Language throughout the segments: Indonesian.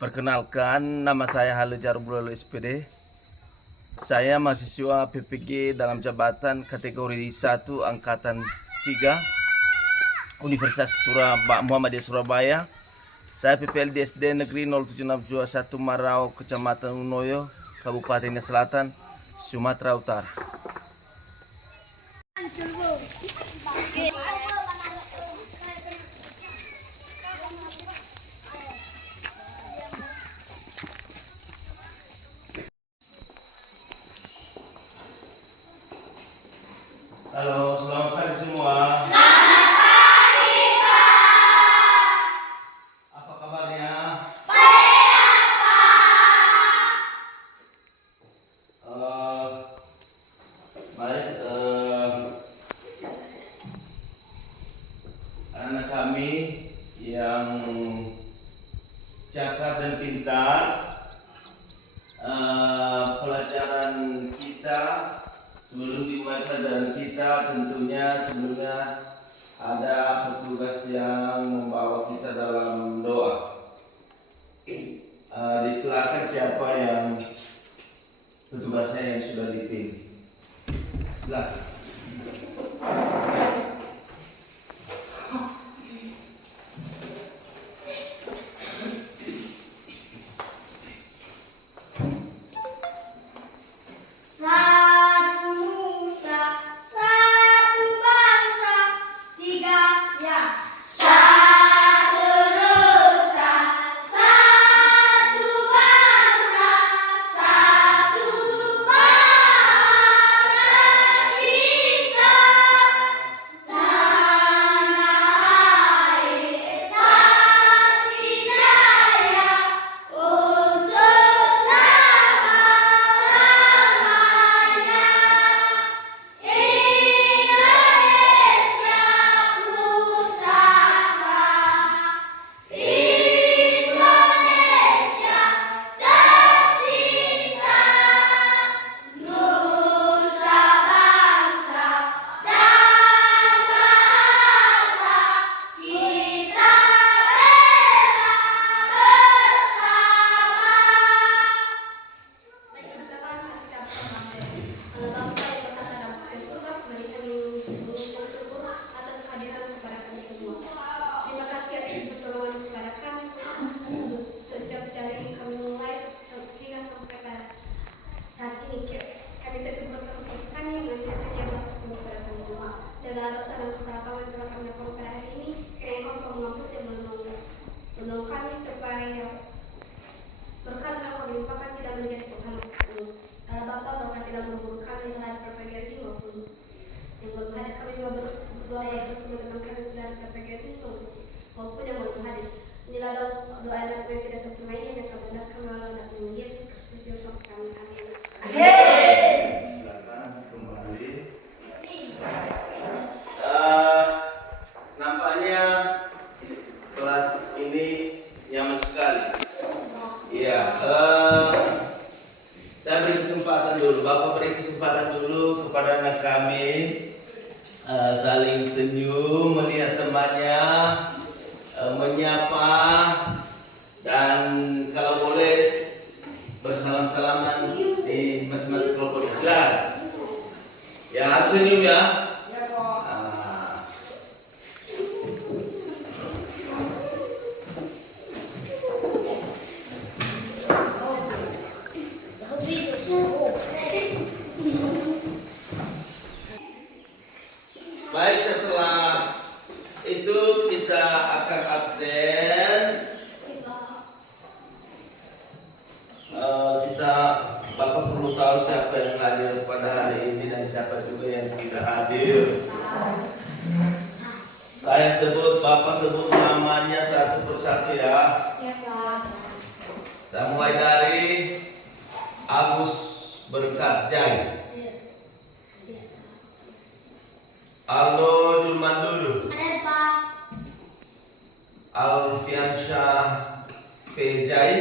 Perkenalkan, nama saya Halu Jarbrolo SPD. Saya mahasiswa PPG dalam jabatan kategori 1 Angkatan 3 Universitas Muhammadiyah Surabaya. Saya PPLD SD Negeri 07621 Marau, Kecamatan Unoyo, Kabupaten Selatan, Sumatera Utara. Halo, selamat pagi semua. Selamat pagi, Pak. Apa kabarnya? Sehat, Pak. Mari anak kami yang cakap dan pintar, pelajaran kita sebelum dimulai pelajaran kita tentunya sebelumnya ada petugas yang membawa kita dalam doa. Disilakan siapa yang petugasnya yang sudah dipilih. Silakan. Satu Nusa, satu bangsa, tiga ya. Satu Nusa, satu bangsa, satu bahasa kita. Tanah air pasti jaya untuk selama-lamanya. Indonesia pusaka, Indonesia tercinta, nusa bangsa dan bahasa kita bela bersama. Baik, teman-teman, kita Allah Bapa yang berkata dalam surga, mari kami mengucap syukur atas kehadiran kepada kami semua. Terima kasih atas pertolongan kepada kami sejak dari kami mulai hingga sampai pada saat ini. Kami tetap berdoa kami menanyakan yang masuk semua kepada kami semua. Segala dosa dan kesalahan kami telah kami lakukan pada hari ini, kiranya Engkau selalu mengampuni dan menolong kami supaya berkat yang kami limpahkan tidak menjadi Tuhan kami. Allah Bapa, berkat tidak mengguru kami terhadap perpegawai ini maupun yang belum hadir. Kami juga berdoa ya untuk teman-teman kami sudah ada perpegawai ini maupun yang belum hadir. Inilah doa anak yang tidak sempurna ini yang kami berdasarkan melalui nama Yesus Kristus yang sama kami. Amin. Silakan kembali. Nampaknya kelas ini nyaman sekali. Iya. Saya beri kesempatan dulu, Bapak beri kesempatan dulu kepada anak kami saling senyum melihat temannya, menyapa, dan kalau boleh bersalam-salaman di masing-masing kelompok Islam. Ya, harus senyum ya. Baik, setelah itu kita akan absen. Bapak perlu tahu siapa yang hadir pada hari ini dan siapa juga yang tidak hadir. Saya sebut, Bapak sebut namanya satu persatu ya. Ya, Pak. Saya mulai dari Agus Berkat Jai, Aldo Julmanduru, Ada, Pak. Alfiansyah P. Jai.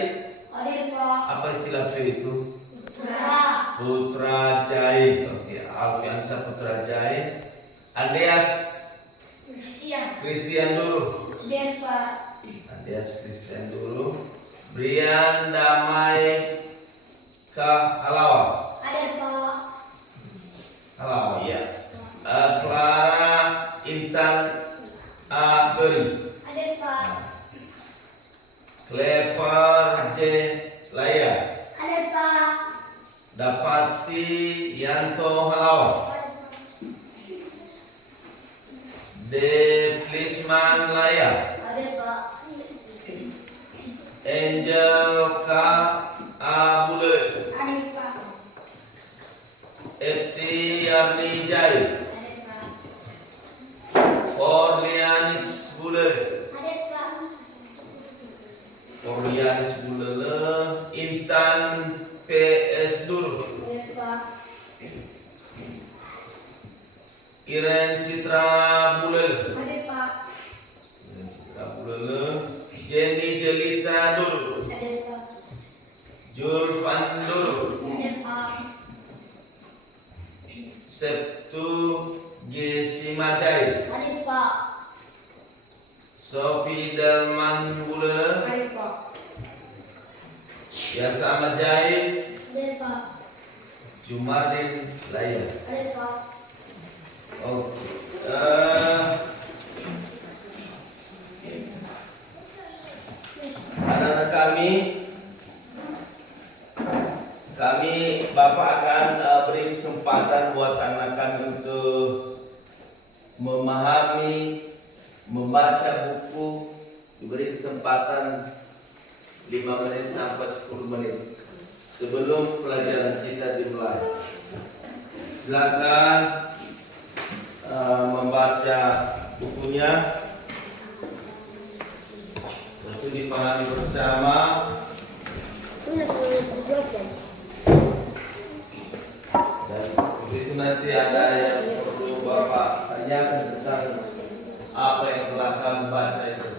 Ada, Pak. Apa istilah P itu? Putra. Putra Jai. Oke, Alfiansyah Putra Jai. Andeas Christian. Christian dulu. Ada, Pak. Andeas Christian dulu. Brian Damai Halawa. Hadir Pak. Halawa, ya. Clara Intan Beri. Hadir Pak. Clever J. Laya. Hadir Pak. Dapati Yanto Halawa. Deplisman Laya. Hadir Pak. Angel K. Abule. Hadir Pak. Eti Arni Jai. Hadir Pak. Corlianis Bule. Hadir Pak. Corlianis Bule. Intan PS Dur. Hadir Pak. Iren Citra Bulel. Hadir Pak. Iren Citra Bulel. Jenny Jelita Dur. Hadir Pak. Julfan Dur. Hadir Pak. Septu Gesimajai. Hadir Pak. Sofi Delman Bulel. Hadir Pak. Yasa Majai. Hadir Pak. Jumadin Laya. Hadir Pak. Oke. Anak-anak kami Bapak akan beri kesempatan buat anak-anak untuk memahami, membaca buku, diberi kesempatan 5 menit sampai 10 menit sebelum pelajaran kita dimulai. Silakan membaca bukunya, tentu dipahami bersama. Dan begitu nanti ada yang perlu Bapak tanyakan tentang apa yang telah kamu baca itu.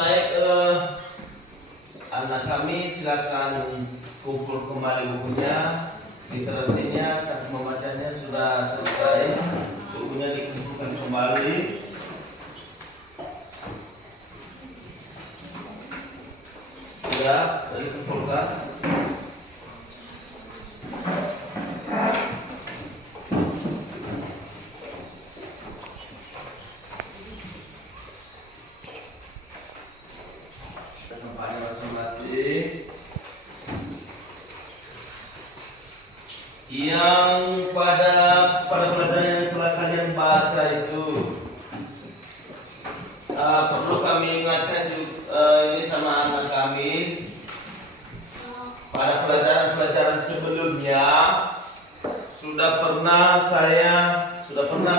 Baik, anak kami silakan kumpul kembali bukunya, literasinya, saat membacanya sudah selesai, bukunya dikumpulkan kembali. Sudah dikumpulkan. Tempatnya masing-masing. Yang pada pelajaran yang telah kalian baca itu perlu kami ingatkan juga, ini sama anak kami, pada pelajaran-pelajaran sebelumnya sudah pernah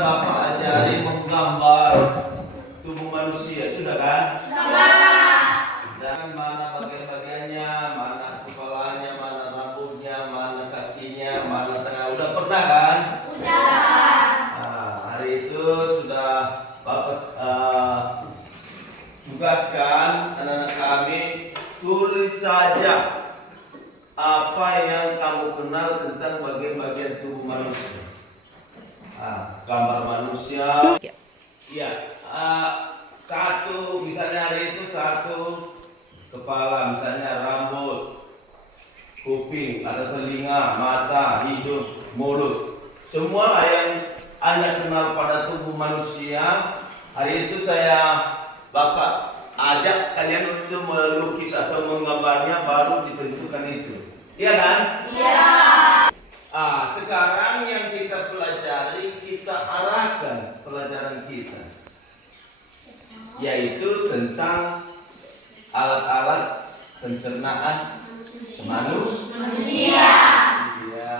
Bapak ajari menggambar tubuh manusia, sudah kan? Dan mana bagian-bagiannya, mana kepalanya, mana rambutnya, mana kakinya, mana tengah. Udah pernah kan? Nah, hari itu sudah Bapak tugaskan anak-anak kami, tulis saja apa yang kamu kenal tentang bagian-bagian tubuh manusia. Gambar manusia. Iya. Satu, misalnya hari itu satu kepala, misalnya rambut, kuping, ada telinga, mata, hidung, mulut. Semualah yang Anda kenal pada tubuh manusia. Hari itu Bapak ajak kalian untuk melukis atau menggambarnya, baru ditentukan itu. Iya kan? Iya. Sekarang yang kita pelajari, kita arahkan pelajaran kita, yaitu tentang alat-alat pencernaan manusia. Ya.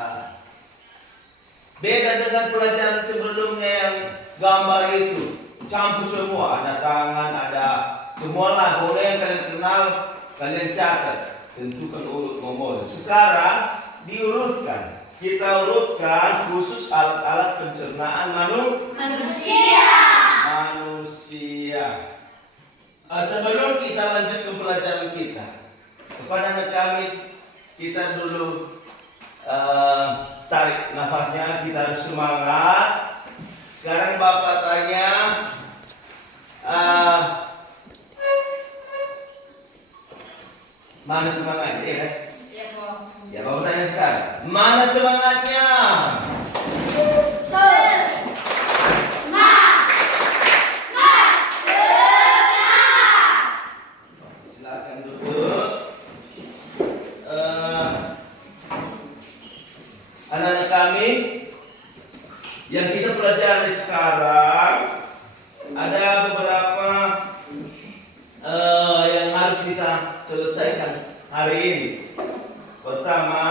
Beda dengan pelajaran sebelumnya yang gambar itu campur semua, ada tangan, ada semualah. Boleh yang kalian kenal, kalian catat, tentukan urut nomor. Sekarang diurutkan, kita urutkan khusus alat-alat pencernaan manusia. Sebelum kita lanjut ke pelajaran kita, kepada anak kami, kita dulu tarik nafasnya, kita harus semangat. Sekarang Bapak tanya, mana semangatnya? Ya, ya Bapak tanya sekarang, mana semangatnya? Anak-anak kami, yang kita pelajari sekarang ada beberapa yang harus kita selesaikan hari ini. Pertama,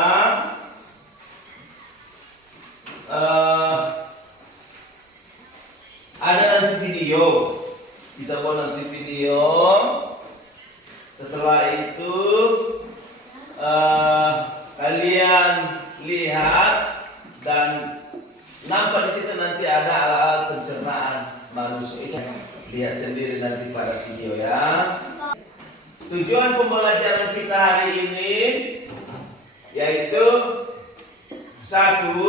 ada nanti video, kita buat nanti video. Setelah itu kalian lihat dan nampak di situ nanti ada alat-alat pencernaan manusia. Lihat sendiri nanti pada video ya. Tujuan pembelajaran kita hari ini yaitu satu,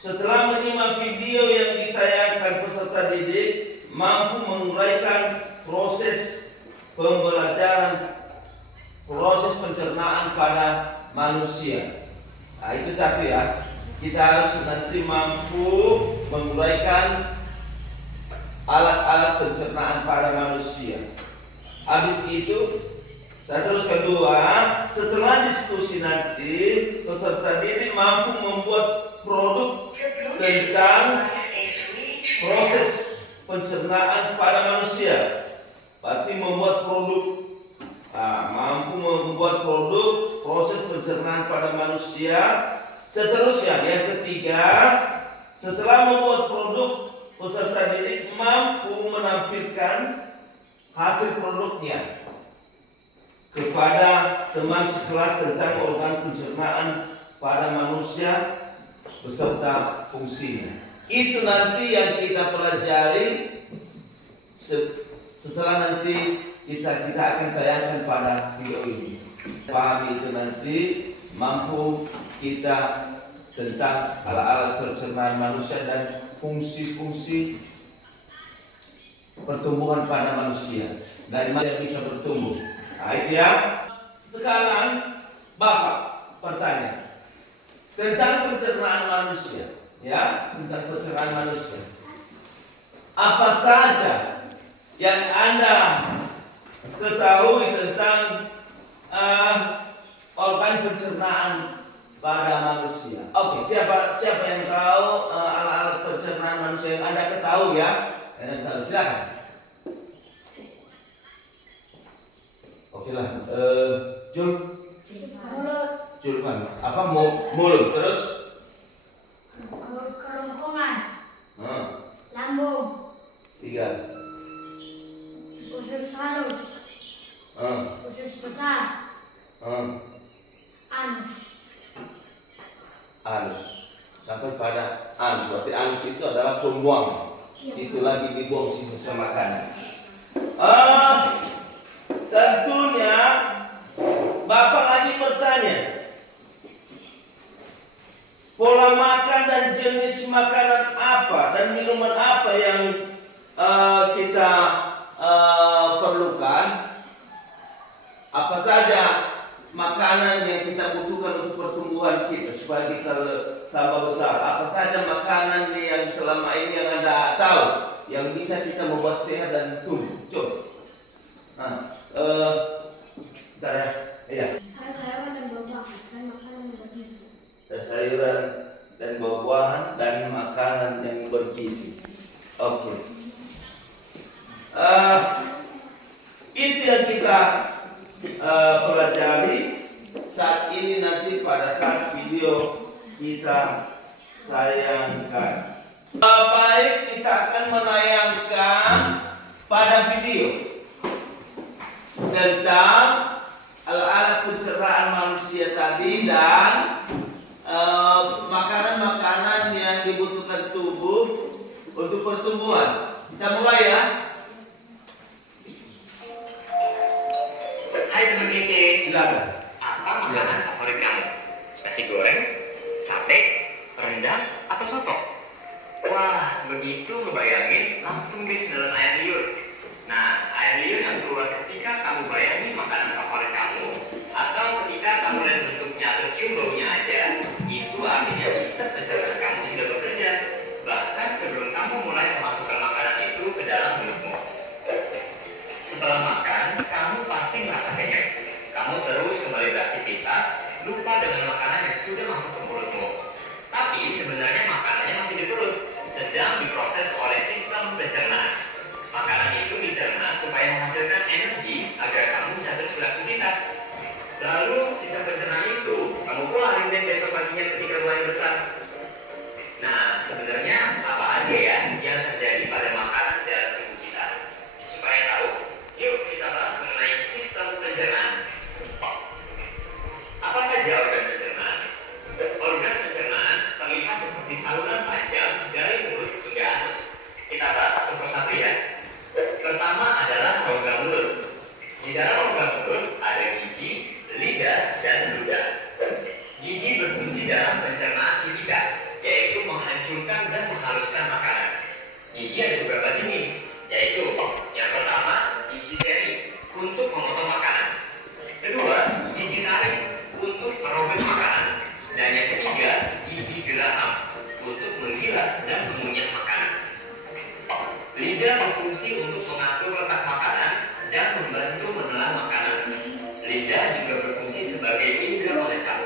setelah menyimak video yang ditayangkan, peserta didik mampu menguraikan proses pembelajaran, proses pencernaan pada manusia. Nah, itu satu ya. Kita harus nanti mampu menguraikan alat-alat pencernaan pada manusia. Habis itu, saya terus kedua, setelah diskusi nanti, peserta didik mampu membuat produk tentang proses pencernaan pada manusia. Berarti membuat produk, mampu membuat produk proses pencernaan pada manusia. Seterusnya, yang ketiga, setelah membuat produk, peserta didik mampu menampilkan hasil produknya kepada teman sekelas tentang organ pencernaan pada manusia beserta fungsinya. Itu nanti yang kita pelajari setelah nanti kita akan tayangkan pada video ini. Pahami itu nanti mampu kita tentang alat-alat pencernaan manusia dan fungsi-fungsi pertumbuhan pada manusia. Dari mana yang bisa bertumbuh? Nah, itu ya. Sekarang Bapak bertanya tentang pencernaan manusia, ya, tentang pencernaan manusia. Apa saja yang Anda ketahui tentang organ pencernaan pada manusia? Oke, siapa yang tahu alat-alat pencernaan manusia yang Anda ketahui ya? Anda ketahui, silakan. Oke lah, Julfan, apa mulut terus? Kerongkongan, lambung, 3. usus halus, usus besar, anus. Anus. Sampai pada anus. Berarti anus itu adalah pembuang. Itu lagi dibuang sisa makanan. Tentunya Bapak lagi bertanya, pola makan dan jenis makanan apa dan minuman apa yang kita perlukan? Apa saja makanan yang kita butuhkan untuk pertumbuhan kita supaya kita tambah besar? Apa saja makanan yang selama ini yang Anda tahu yang bisa kita membuat sehat dan tumbuh? Coba. Bentar ya. Iya. Sayur-sayuran dan buah-buahan dan makanan yang bergizi. Sayuran dan buah-buahan dan makanan yang bergizi. Oke. Itu yang kita pelajari saat ini nanti pada saat video kita tayangkan. Baik, kita akan menayangkan pada video tentang alat-alat pencernaan manusia tadi dan makanan-makanan yang dibutuhkan tubuh untuk pertumbuhan. Kita mulai ya. Hai teman kece, Silakan. apa makanan favorit kamu? Nasi goreng, sate, rendang, atau soto? Wah, begitu ngebayangin langsung deh nelan air liur. Nah, air liur yang keluar ketika kamu bayangin makanan favorit kamu, atau ketika kamu lihat bentuknya atau cium baunya aja, itu artinya sistem pencernaan kamu sudah bekerja. Bahkan sebelum kamu mulai memasukkan makanan itu ke dalam mulutmu. Setelah makan, kamu pasti merasa kenyang. Kamu terus kembali beraktivitas, lupa dengan makanan yang sudah masuk ke mulutmu. Tapi sebenarnya makanannya masih di perut, sedang diproses oleh sistem pencernaan. Makanan itu dicerna supaya menghasilkan energi agar kamu bisa terus beraktivitas. Lalu sistem pencernaan itu kamu keluarin deh besok paginya ketika mulai besar. Nah, sebenarnya apa aja ya yang terjadi pada makanan dalam tubuh kita? Supaya tahu, yuk kita bahas mengenai sistem pencernaan. Apa saja organ pencernaan? Organ pencernaan terlihat seperti saluran panjang dari mulut hingga anus. Kita bahas satu persatu ya. Pertama adalah rongga mulut. Di dalam rongga mulut ada gigi, lidah, dan ludah. Gigi berfungsi dalam pencernaan fisika, yaitu menghancurkan dan menghaluskan makanan. Gigi ada beberapa jenis, yaitu yang pertama gigi seri untuk memotong makanan, kedua gigi taring untuk merobek makanan, dan yang ketiga gigi geraham untuk menggilas dan mengunyah makanan. Lidah berfungsi untuk mengatur letak makanan dan membantu menelan makanan. Lidah juga berfungsi sebagai indera pengecap.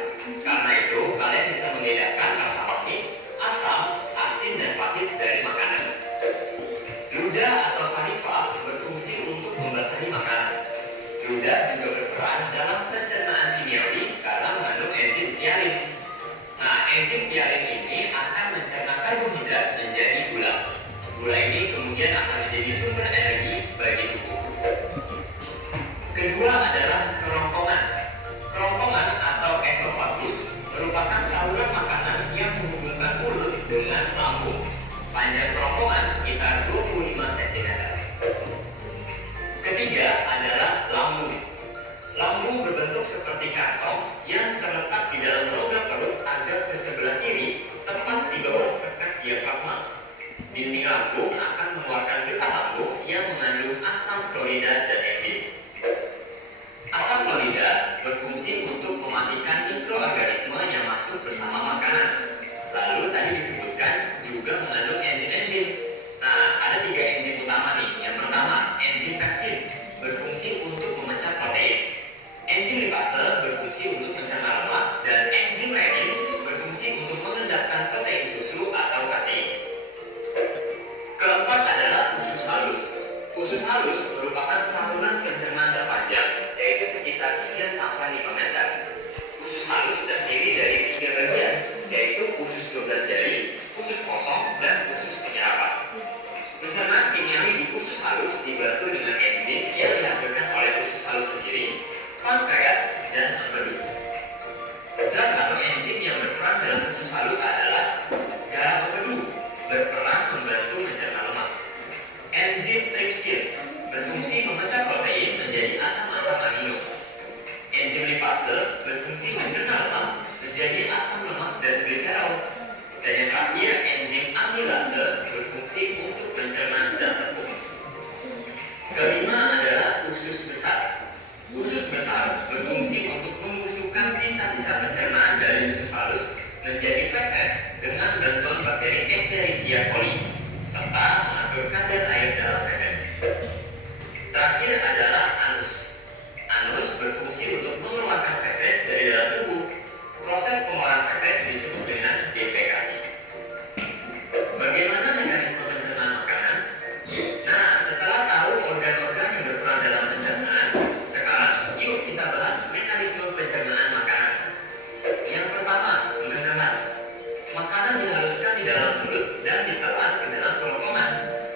Karena itu kalian bisa membedakan rasa manis, asam, asin, dan pahit dari makanan. Ludah atau saliva berfungsi untuk membasahi makanan. Ludah juga berperan dalam pencernaan kimiawi karena mengandung enzim ptyalin. Nah, enzim ptyalin ini akan mencerna karbohidrat menjadi gula. Gula ini kemudian akan menjadi sumber energi bagi tubuh. Kedua adalah kerongkongan. Kerongkongan atau esofagus merupakan saluran makanan yang menghubungkan mulut dengan lambung. Panjang kerongkongan sekitar 25 cm. Ketiga adalah Dinding lambung akan mengeluarkan getah lambung yang mengandung asam klorida dan enzim. Asam klorida berfungsi untuk mematikan mikroorganisme yang masuk bersama makanan. Lalu tadi disebutkan juga mengandung enzim-enzim. Nah, ada 3 enzim utama nih. Yang pertama, enzim pepsin berfungsi untuk memecah protein. Enzim lipase berfungsi untuk mencerna lemak, dan enzim renin berfungsi untuk mengendapkan protein susu atau kasein. Keempat adalah usus halus. Usus halus merupakan saluran pencernaan terpanjang, yaitu sekitar 3 sampai 5 meter. Usus halus terdiri dari 3 bagian, yaitu usus 12 jari, usus kosong, dan usus penyerapan. Pencernaan kimiawi di usus halus dibantu dengan enzim yang dihasilkan oleh usus halus sendiri, pankreas, dan empedu. Zat atau enzim yang berperan dalam usus halus adalah garam empedu, berperan membantu mencerna lemak. Enzim tripsin berfungsi memecah protein menjadi asam-asam amino. Enzim lipase berfungsi mencerna lemak menjadi asam lemak dan gliserol. Dan yang terakhir, enzim amilase berfungsi untuk mencerna zat tepung. Kelima adalah usus besar. Usus besar berfungsi untuk membusukkan sisa-sisa pencernaan dari usus halus menjadi feses dengan bantuan bakteri Escherichia coli serta mengatur kadar air dalam feses. Terakhir adalah anus. Anus berfungsi untuk mengeluarkan feses dari dalam tubuh. Proses pengeluaran feses disebut dengan defekasi. Bagaimana mekanisme pencernaan makanan? Nah, setelah tahu organ-organ yang berperan dalam pencernaan, sekarang yuk kita bahas mekanisme pencernaan makanan. Yang pertama, pengenalan. Makanan dihaluskan di dalam mulut dan ditelan ke dalam kerongkongan.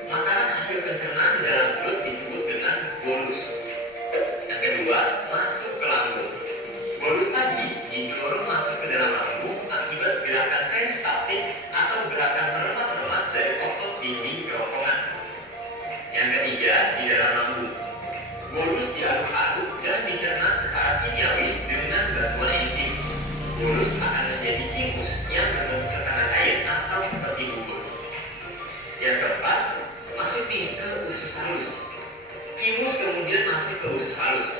Makanan hasil pencernaan di dalam mulut disebut dengan bolus. Yang kedua, masuk ke lambung. Bolus tadi didorong masuk ke dalam lambung akibat gerakan peristaltik atau gerakan meremas-remas dari otot dinding kerongkongan. Yang ketiga, di dalam lambung. Bolus diaduk-aduk dan dicerna secara kimiawi dengan bantuan enzim. Bolus akan menjadi kimus yang berbentuk setangan air atau seperti bubur. Yang keempat, masuk ke usus halus. Kimus kemudian masuk ke usus halus.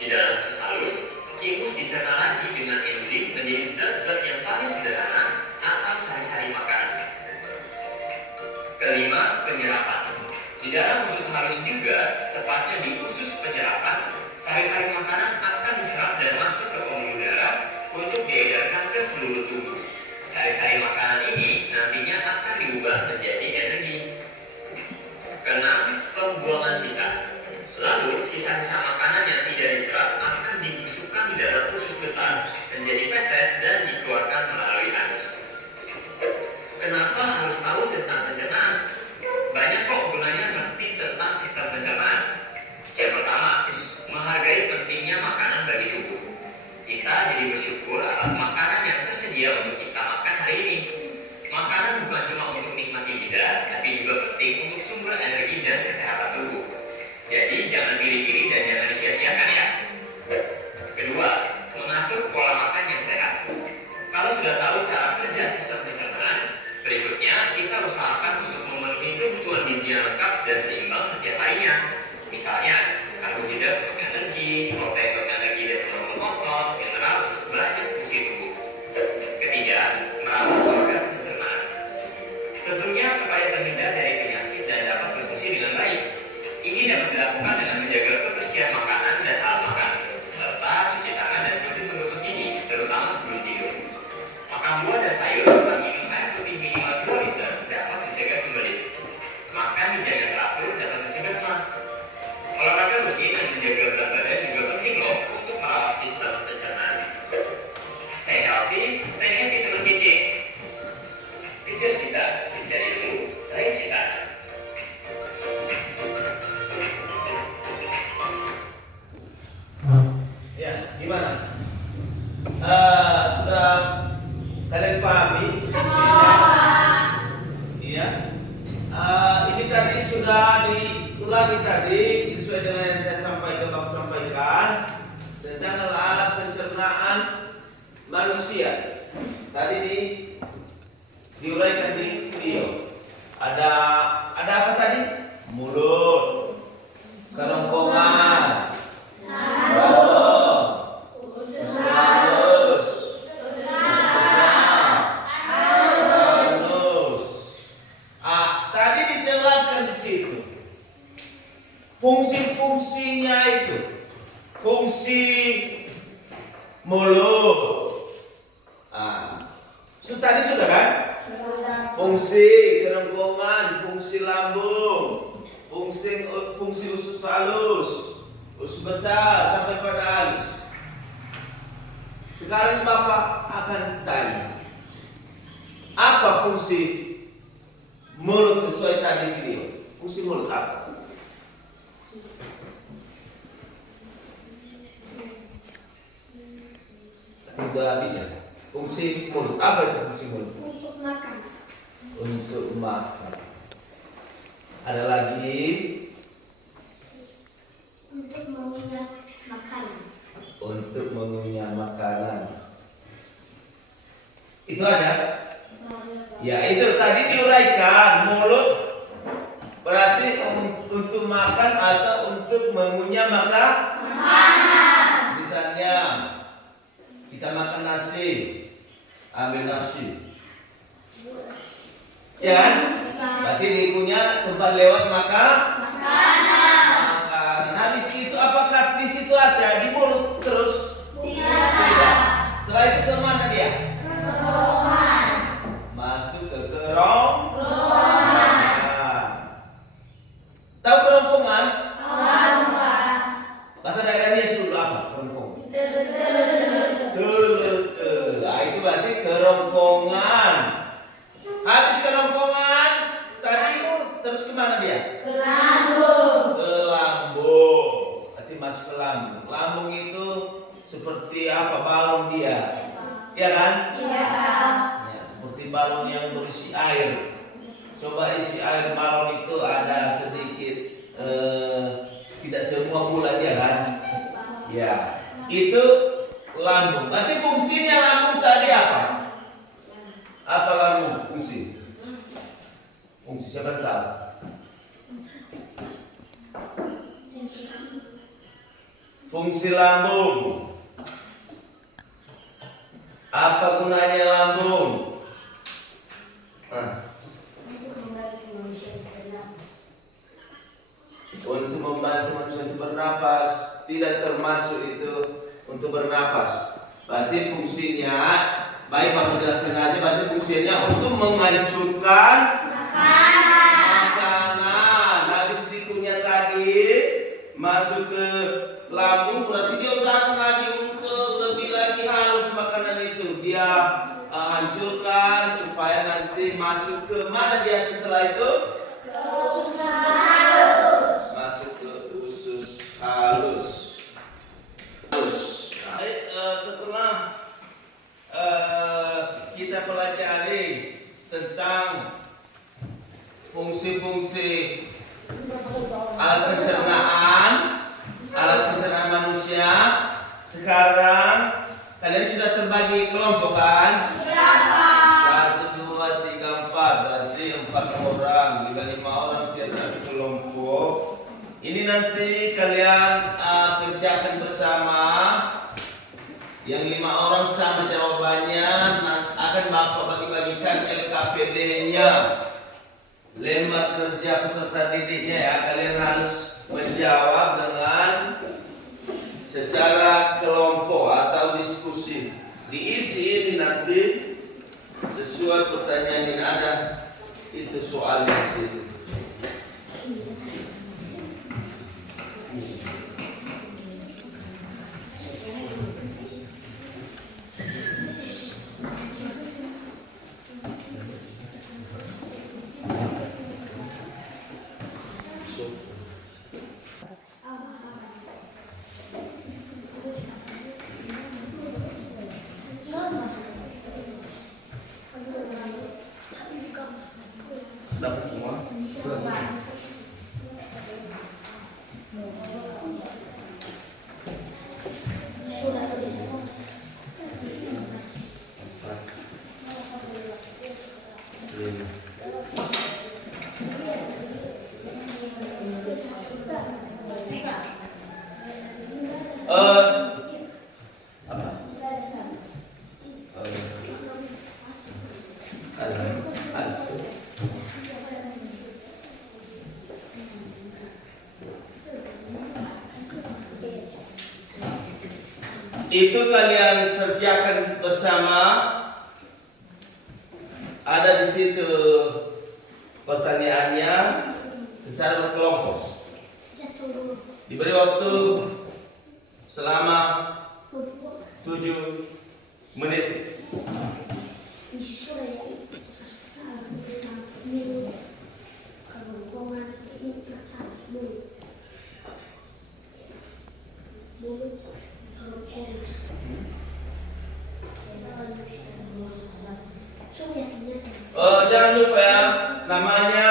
Di dalam usus halus, kimus dicerna lagi dengan enzim menjadi zat-zat yang paling sederhana atau sari-sari makanan. Kelima, penyerapan. Di dalam usus halus juga, tepatnya di usus penyerapan, sari-sari makanan akan diserap dan masuk ke pembuluh darah untuk diedarkan ke seluruh tubuh. Sari-sari makanan ini nantinya akan diubah menjadi energi. Keenam, pembuangan sisa. Lalu, sisa-sisa makanan yang tidak diserap akan dibusukkan di dalam usus besar menjadi feses dan dikeluarkan melalui anus. Kenapa harus tahu tentang pencernaan? Banyak kok gunanya ngerti tentang sistem pencernaan. Yang pertama, menghargai pentingnya makanan bagi tubuh. Kita jadi bersyukur atas makanan yang tersedia untuk kita makan hari ini. Makanan bukan cuma untuk nikmati lidah, tapi juga penting untuk sumber energi dan kesehatan tubuh. Jadi jangan pilih-pilih dan jangan disia-siakan ya. Kedua, mengatur pola makan yang sehat. Kalau sudah tahu cara kerja sistem pencernaan, berikutnya kita usahakan untuk memenuhi kebutuhan gizi yang lengkap dan seimbang setiap harinya. Misalnya, karbohidrat untuk energi, protein untuk energi dan hormon otot, mineral untuk banyak fungsi tubuh. Ketiga, merawat organ pencernaan. Tentunya supaya terhindar dari penyakit dan dapat berfungsi dengan baik. Ini dapat dilakukan dengan menjaga kebersihan makanan dan alat makan, serta cuci tangan dan rutin menggosok gigi, terutama sebelum tidur. Makan buah dan sayur serta minum air putih minimal 2 liter dapat menjaga sembelit. Makan dijaga teratur dapat mencegah mah. Olahraga rutin dan menjaga berat badan juga penting loh untuk merawat sistem pencernaan. Stay healthy, stay happy seperti G. Kejar cita, kejar ilmu, raih cita. Ya, gimana? Sudah kalian pahami isinya? Iya. Ini tadi sudah diulangi tadi sesuai dengan yang saya sampaikan tentang alat pencernaan manusia. Tadi diuraikan di video. Ada apa tadi? Mulut, kerongkongan, usus halus, anus. Tadi dijelaskan di situ. Fungsi-fungsinya itu. Fungsi mulut. Tadi sudah kan? Fungsi kerongkongan, fungsi lambung, fungsi usus halus, usus besar sampai pada halus. Sekarang Bapak akan tanya, apa fungsi mulut sesuai tadi video? Fungsi mulut apa? Tidak bisa. Fungsi mulut apa itu fungsi mulut? Untuk makan. Untuk makan. Ada lagi? Untuk mengunyah makanan. Untuk mengunyah makanan. Itu aja. Ya itu tadi diuraikan. Mulut berarti untuk makan atau untuk mengunyah makanan. Misalnya kita makan nasi, ambil nasi, ya kan? Berarti dikunyah tempat lewat makanan. Habis itu apakah di situ aja di mulut terus? Tidak. Setelah itu kemana dia? Kerongkongan. Masuk ke kerongkongan. Tahu kerongkongan? Bahasa daerahnya dulu apa? Kerongkongan. Nah, itu berarti kerongkongan. Habis kerongkongan tadi terus kemana dia? Ke lambung. Ke lambung. Berarti masuk ke lambung. Lambung itu seperti apa? Balon dia, ya kan? Iya. Ya, seperti balon yang berisi air. Coba isi air balon itu ada sedikit, tidak semua bulat ya kan? Ya, itu lambung. Berarti fungsinya lambung tadi apa? Apa lambung fungsi? Fungsi siapa tahu? Fungsi lambung. Apa gunanya lambung? Untuk membantu manusia bernapas. Tidak termasuk itu untuk bernapas. Berarti fungsinya, baik Bapak jelaskan aja. Berarti fungsinya untuk menghancurkan makanan. Habis dikunyah tadi masuk ke lambung, berarti dia usahakan lagi untuk lebih lagi halus makanan itu. Dia hancurkan supaya nanti masuk ke mana dia setelah itu? Masuk ke usus halus. Setelah kita pelajari tentang fungsi-fungsi alat pencernaan manusia, sekarang kalian sudah terbagi kelompok kan? 1, 2, 3, 4. Berarti 4 orang, dibagi 5 orang tiap satu kelompok. Ini nanti kalian kerjakan bersama. Yang 5 orang sama jawabannya akan Bapak bagi-bagikan LKPD-nya, lembar kerja peserta didiknya ya. Kalian harus menjawab dengan secara kelompok atau diskusi. Diisi ini nanti sesuai pertanyaan yang ada, itu soalnya di situ. Dapat semua? itu kalian kerjakan bersama. Ada di situ pertanyaannya secara berkelompok. Diberi waktu selama 7 menit. Jangan lupa ya, namanya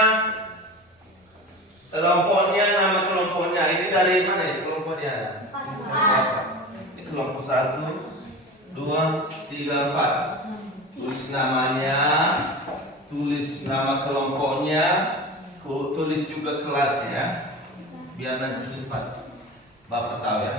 kelompoknya, nama kelompoknya. Ini dari mana ya kelompoknya? Ini kelompok 1, 2, 3, 4. Tulis namanya, tulis nama kelompoknya, tulis juga kelasnya, biar nanti cepat Bapak tahu ya.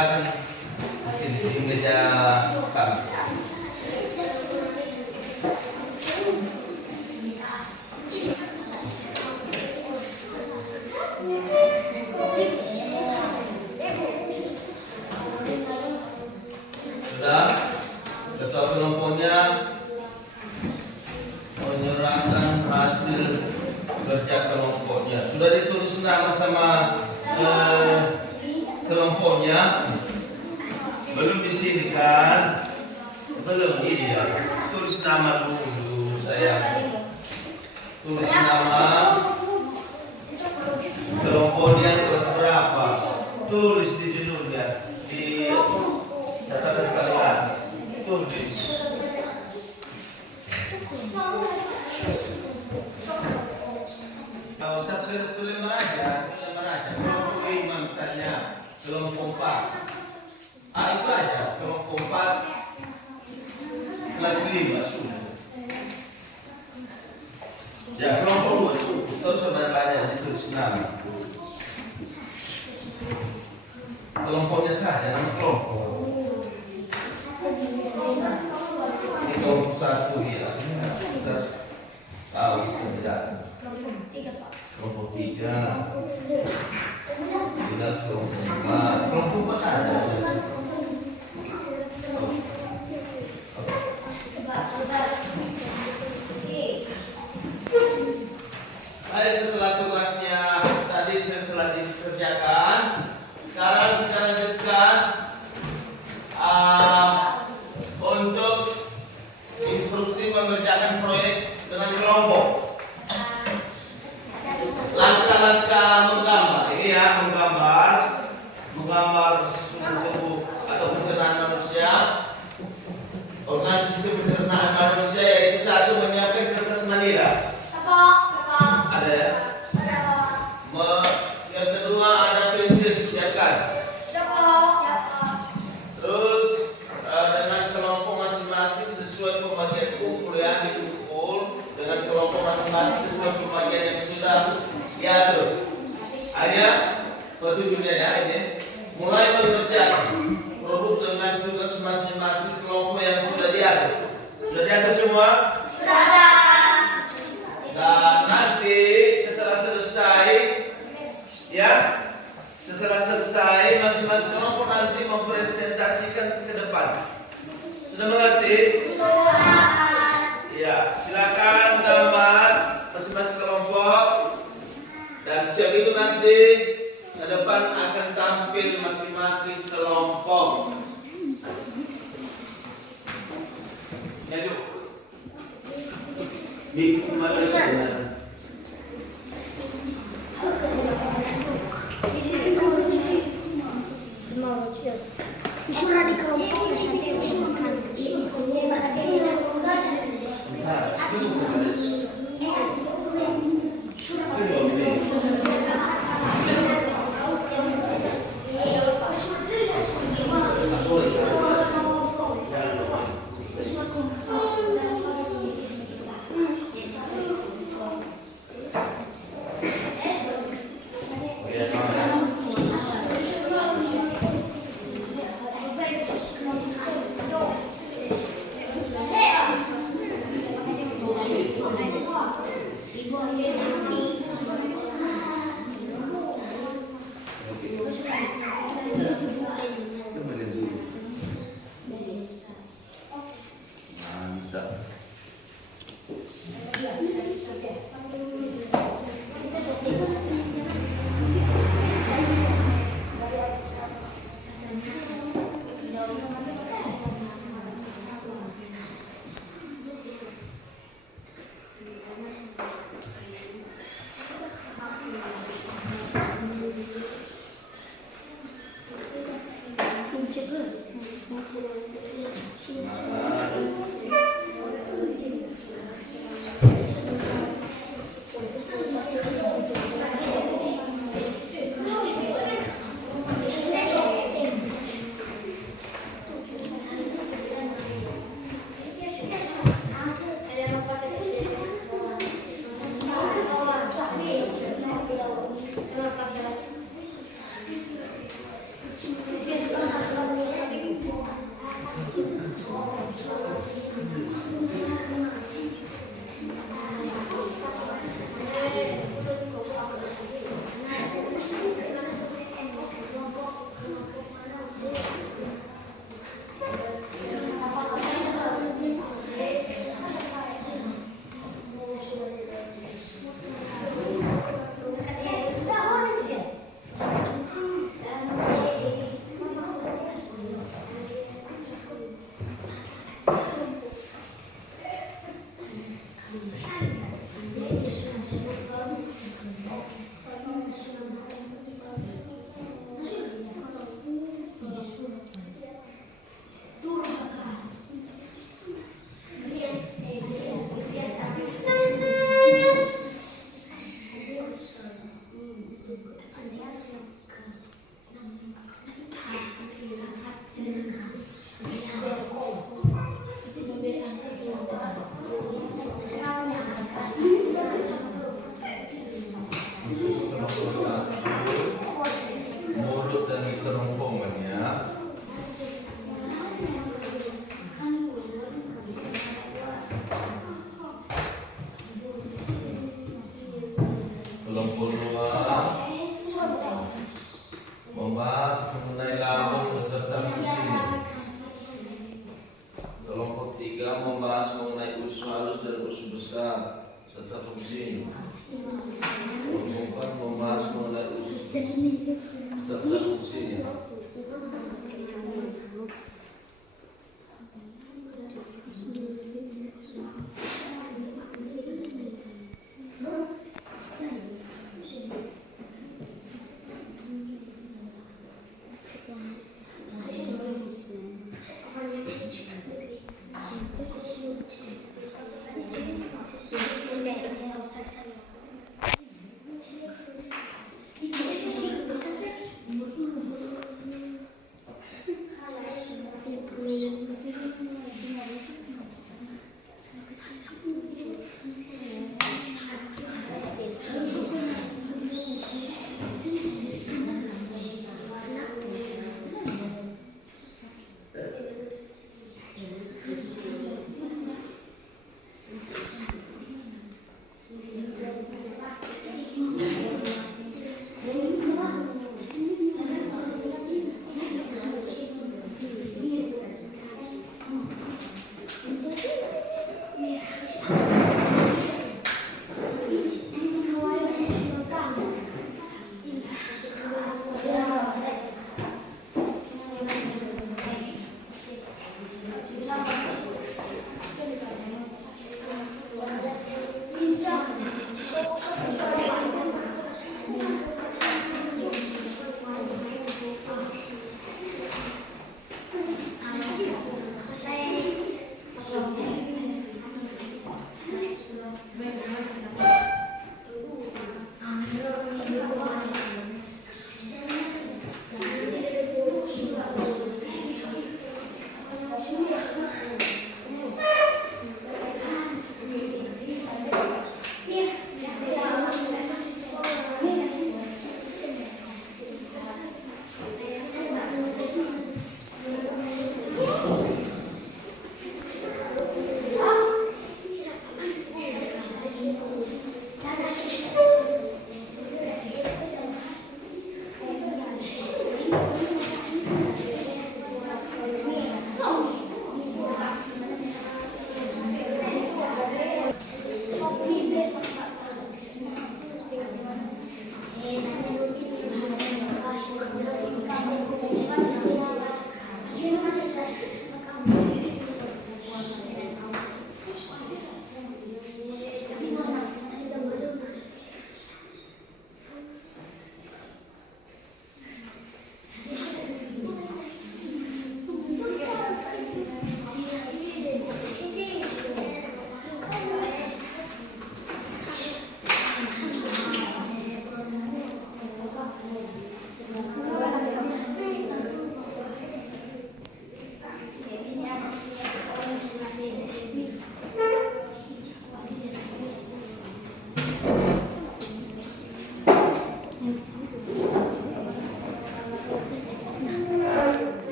silakan di sini di meja kami. Sudah, ketua kelompoknya menyerahkan hasil kerja kelompoknya. Sudah ditulis nama sama kelompoknya? Belum di sini kan? Belum, iya. Tulis nama dulu saya. Tulis nama kelompoknya kelas berapa? Tulis di judulnya, di catatan kalian. Tulis. Kalau satu lembar aja, kelompok 5 misalnya, kelompok 4. Itu aja, kelompok 4 kelas 5 sudah. Ya, kelompok 2 cukup. Terus sebenarnya ditulis nama. Kelompoknya saja, nama kelompok. Ini kelompok 1 ya. Kita tahu perbedaan. Kelompok 3. Bila kelompok 4 saja. Baik, setelah tugasnya tadi setelah dikerjakan, sekarang kita lanjutkan untuk instruksi mengerjakan proyek dengan kelompok. Langkah-langkah menggambar ini ya, menggambar susunan tubuh atau pencernaan manusia. Organisasi pencernaan manusia yaitu 1 menyiapkan kertas manila. Ada ya? Yang kedua ada pensil disiapkan. Terus dengan kelompok masing-masing sesuai pembagian kumpul ya, dikumpul dengan kelompok masing-masing sesuai pembagian yang sudah diatur. Ada petunjuknya ya ini. Mulai mengerjakan produk dengan tugas masing-masing kelompok yang sudah diatur. Sudah diatur semua? Dan nanti setelah selesai masing-masing kelompok nanti mempresentasikan ke depan. Sudah mengerti? Ya, silakan gambar masing-masing kelompok. Dan siap itu nanti ke depan akan tampil masing-masing kelompok. Yuk. Di mana sana? Disuruh di kelompok nanti usulkan. Mantap. Yes,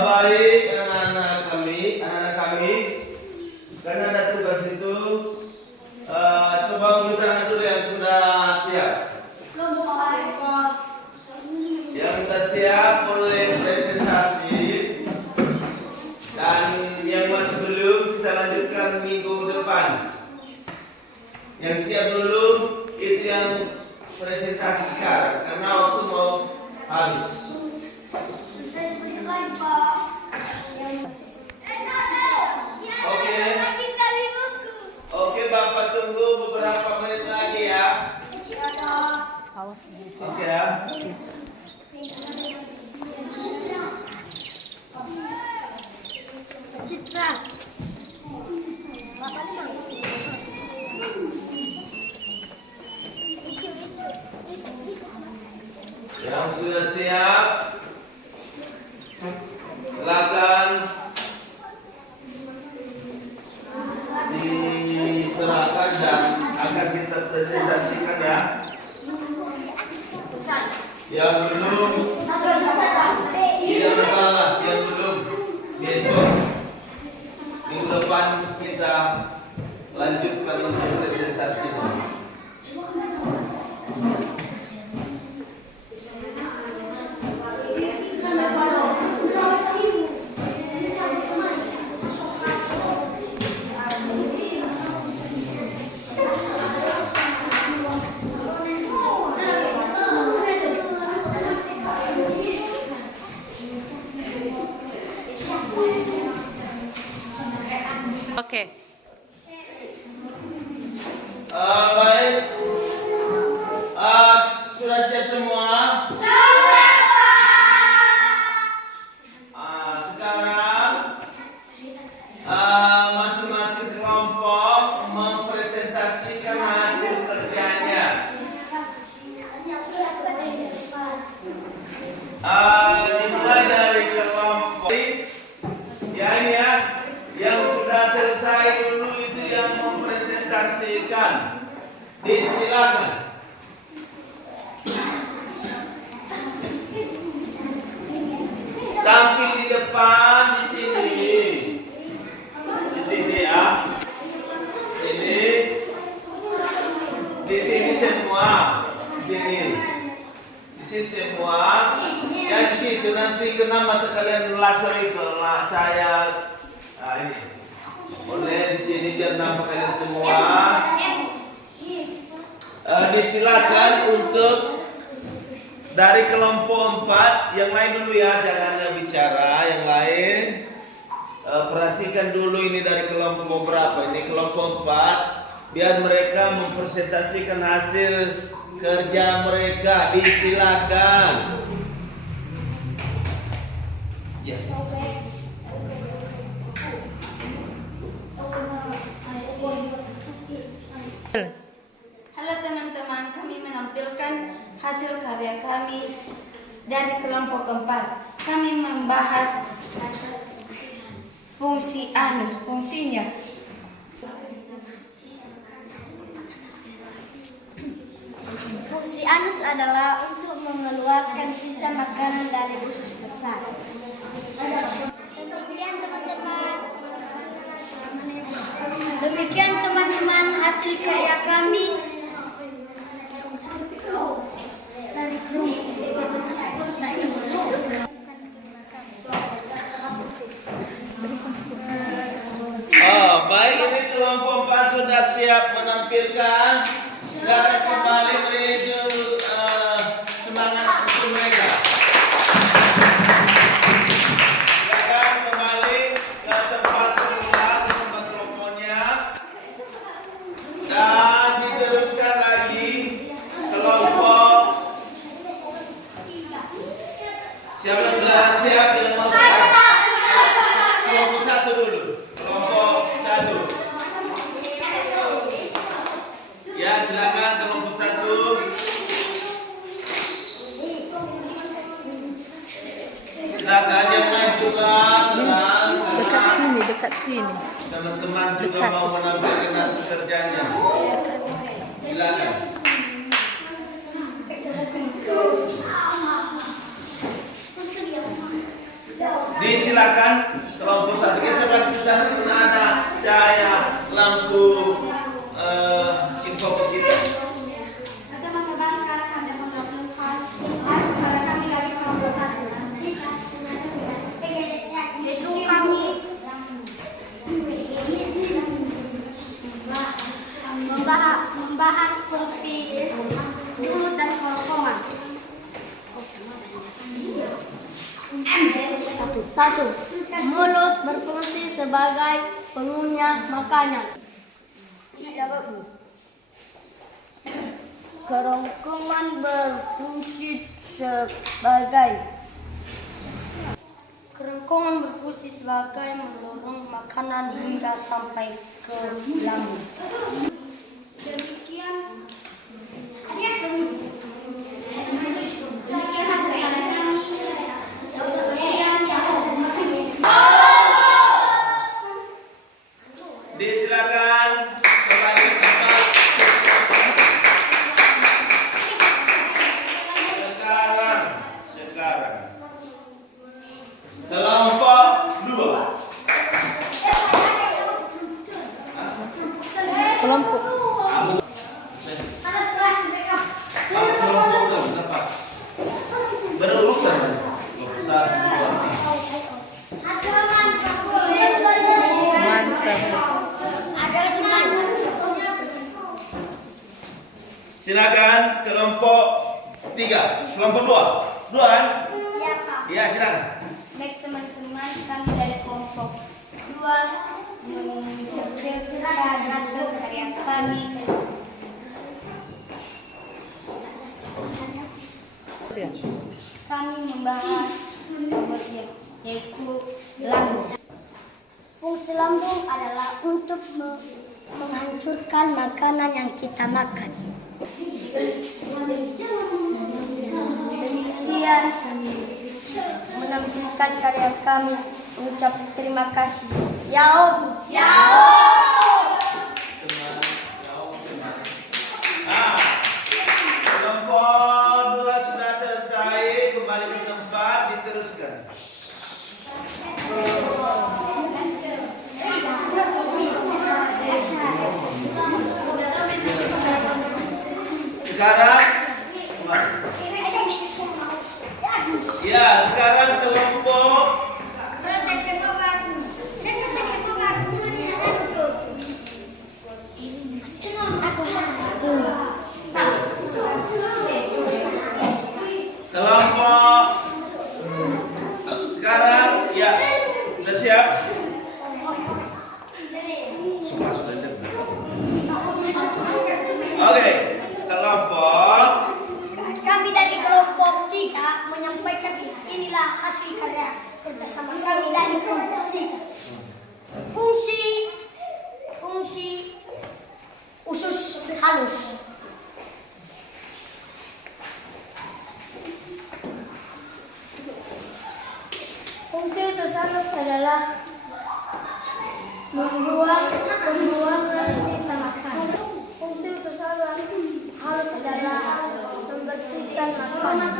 Baik anak-anak kami, karena ada tugas itu, coba unjuk tangan dulu yang sudah siap. Yang sudah siap boleh presentasi, dan yang masih belum kita lanjutkan minggu depan. Yang siap dulu itu yang presentasi sekarang, karena waktu mau habis. Oke, Bapak tunggu beberapa menit lagi ya. Oke ya. Yang sudah siap, silakan diserahkan dan akan kita presentasikan ya. Yang belum tidak masalah, yang belum besok minggu depan kita lanjutkan untuk presentasinya. Oke. Baik. Sudah siap semua? Sekarang masing-masing kelompok mempresentasikan hasil kerjanya. Dimulai dari kelompok ya, yang sudah selesai dulu itu yang mempresentasikan. Disilakan. Tampil di depan di sini. Di sini ya. Sini. Di sini semua. Di sini. Di sini semua. Yang di situ nanti kena mata kalian laser itu cahaya. Nah ini. Boleh di sini biar nampak kalian semua. Disilakan untuk dari kelompok 4, yang lain dulu ya, jangan bicara, yang lain perhatikan dulu ini dari kelompok berapa. Ini kelompok 4, biar mereka mempresentasikan hasil kerja mereka. Disilakan. Ya. Halo teman-teman, kami menampilkan hasil karya kami dari kelompok keempat. Kami membahas fungsi anus, fungsinya. Fungsi anus adalah untuk mengeluarkan sisa makanan dari usus besar. Demikian teman-teman hasil karya kami dari Baik, ini kelompok 4 sudah siap menampilkan. Sekarang kembali menuju semangat untuk mereka. Silakan kembali ke tempat semula, ke tempat mikrofonnya, dan diteruskan lagi kelompok. Siapa yang sudah siap yang mau kelompok 1 dulu. Kelompok 1. Ya, silakan kelompok 1. Silakan yang lain juga tenang. Dekat sini. Teman-teman juga mau menampilkan hasil kerjanya. Silakan. Disilakan kelompok 1. Geser lagi ke sana karena ada cahaya lampu info kita. Teman-teman, sekarang kami menampilkan hasil karya kami dari kelompok 1. Yaitu kami membahas fungsi mulut dan kerongkongan. Satu, mulut berfungsi sebagai pengunyah makanan. Kerongkongan berfungsi sebagai mendorong makanan hingga sampai ke lambung. Demikian hasil karya kami. Disilakan kembali ke tempat. Sekarang kelompok 2. Kelompok. Berurusan. Silakan kelompok 3, kelompok 2. 2 kan? Ya, silakan. Baik teman-teman, kami dari kelompok 2 menyampaikan hasil karya kami. Kami membahas sumbernya, yaitu lambung. Fungsi lambung adalah untuk menghancurkan makanan yang kita makan. Demikian menampilkan karya kami. Mengucap terima kasih. Ya Om. Ya Om. Kelompok 2 sudah selesai, kembali ke tempat, diteruskan. Sekarang ya, sekarang kelompok sekarang ya, sudah siap? Sudah dengar. halus. Fungsi usus halus adalah membuang sisa makanan. Fungsi usus halus adalah membersihkan makanan.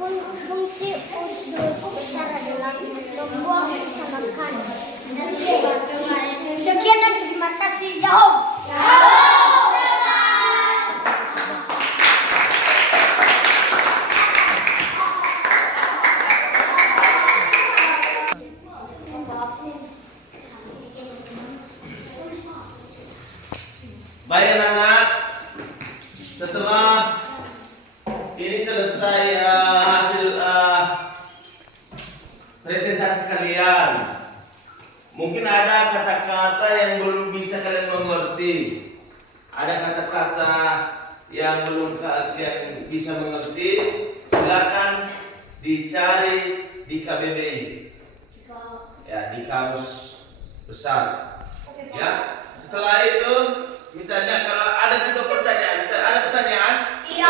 Fungsi usus besar adalah membuang sisa makanan. Sekian dan terima kasih. Yahoo! Baik anak-anak, setelah ini selesai hasil presentasi kalian, mungkin ada kata-kata yang belum bisa kalian mengerti, ada kata-kata yang belum kalian bisa mengerti, silakan dicari di KBBI, ya, di kamus besar, ya. Setelah itu, misalnya kalau ada juga pertanyaan, misalnya ada pertanyaan? Iya.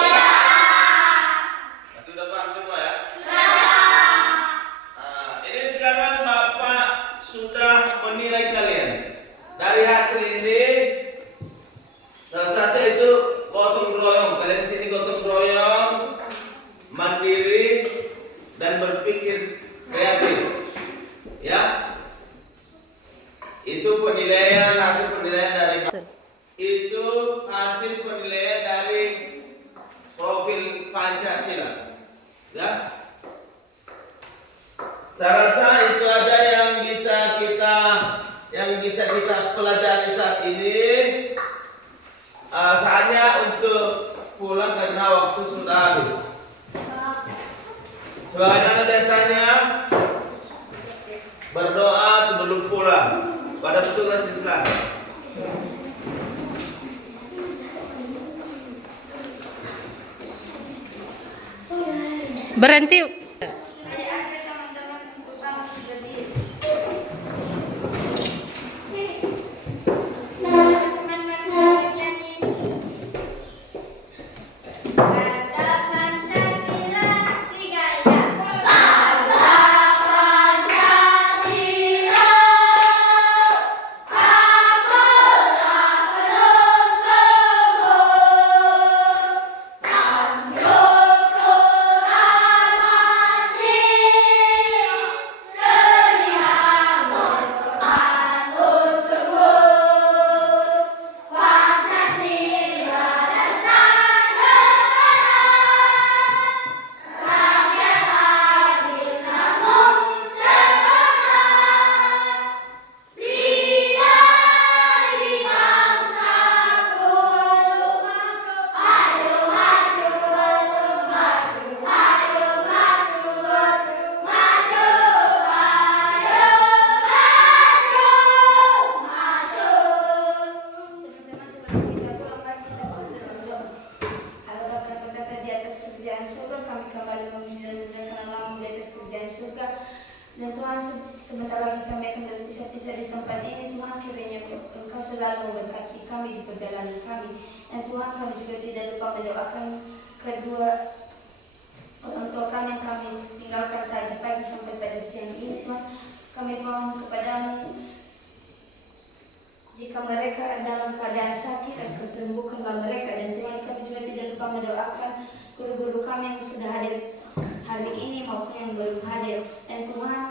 Sudah paham semua ya? Iya. Nah, ini sekarang Bapak sudah menilai kalian. Dari hasil ini, salah satu itu gotong royong. Kalian sini gotong royong, mandiri, dan berpikir kreatif. Ya. Itu penilaian, hasil penilaian dari itu hasil penilaian dari profil Pancasila, ya. Saya rasa itu aja yang bisa kita pelajari saat ini. Saatnya untuk pulang karena waktu sudah habis. Sebagaimana biasanya berdoa sebelum pulang pada petugas di selatan. Berhenti. Dan Tuhan, sebentar lagi kami akan berpisah-pisah di tempat ini. Tuhan, kiranya Engkau selalu memberkati kami di perjalanan kami. Dan Tuhan, kami juga tidak lupa mendoakan kedua orang tua kami yang kami tinggalkan tadi pagi sampai pada siang ini. Tuhan, kami mohon kepadamu, jika mereka dalam keadaan sakit, Engkau sembuhkanlah mereka. Dan Tuhan, kami juga tidak lupa mendoakan guru-guru kami yang sudah hadir hari ini maupun yang belum hadir. Dan Tuhan,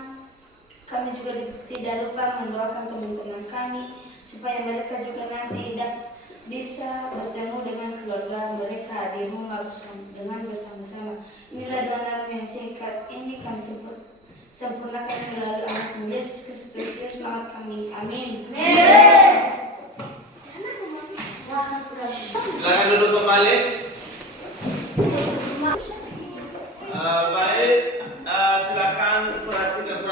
kami juga tidak lupa mendoakan teman-teman kami supaya mereka juga nanti bisa bertemu dengan keluarga mereka di rumah bersama-sama. Inilah doa yang singkat ini kami sempurnakan melalui anak Yesus Kristus selamat kami. Amin. Silakan duduk kembali. Baik, silakan perhatikan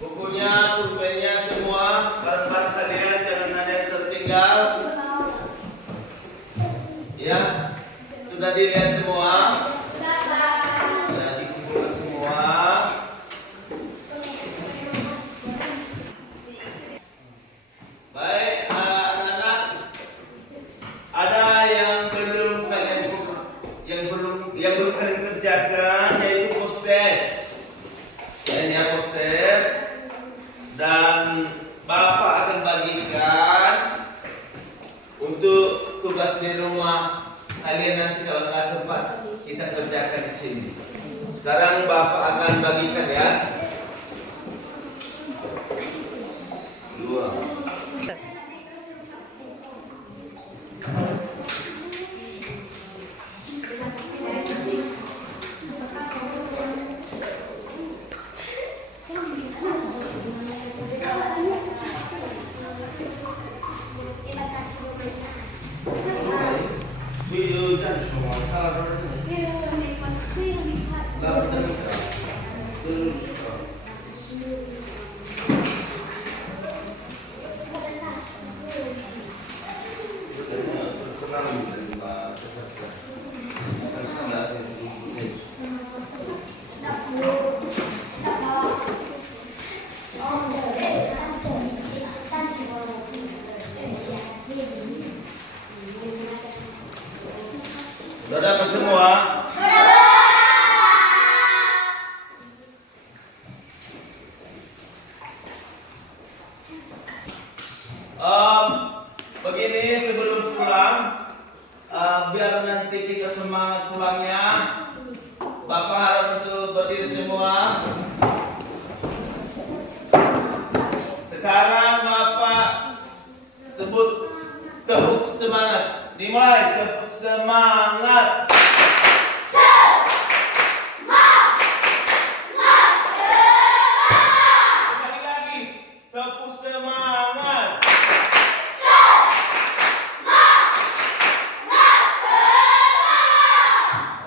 bukunya, pulpennya semua, barang-barang kalian jangan ada yang tertinggal. Ya, sudah dilihat semua. Ya, dikumpulkan semua. tugas di rumah kalian nanti kalau nggak sempat kita kerjakan di sini. Sekarang Bapak akan bagikan ya. 2. Saudara semua, begini sebelum pulang, biar nanti kita semangat pulangnya, Bapak harap untuk berdiri semua. Sekarang Bapak sebut tepuk semangat. Dimulai, tepuk semangat. Sekali lagi, tepuk semangat.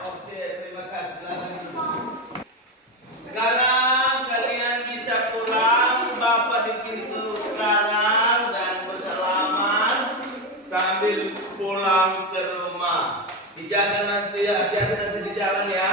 Oke, terima kasih. Sekarang kalian bisa pulang, Bapak di pintu sekarang dan bersalaman sambil pulang ke rumah. Dijaga nanti ya, hati-hati nanti di jalan ya.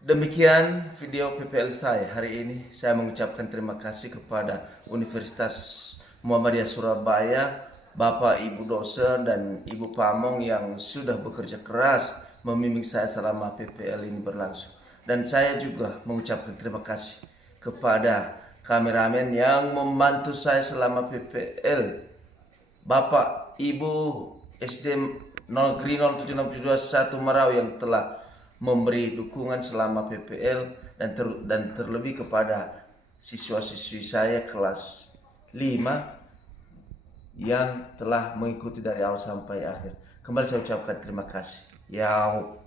Demikian video PPL saya hari ini. Saya mengucapkan terima kasih kepada Universitas Muhammadiyah Surabaya, Bapak Ibu dosen dan Ibu Pamong yang sudah bekerja keras membimbing saya selama PPL ini berlangsung. Dan saya juga mengucapkan terima kasih kepada kameramen yang membantu saya selama PPL, Bapak Ibu SD Negeri 07621 Marawi yang telah memberi dukungan selama PPL dan terlebih kepada siswa-siswi saya kelas 5 yang telah mengikuti dari awal sampai akhir. Kembali saya ucapkan terima kasih. Yau.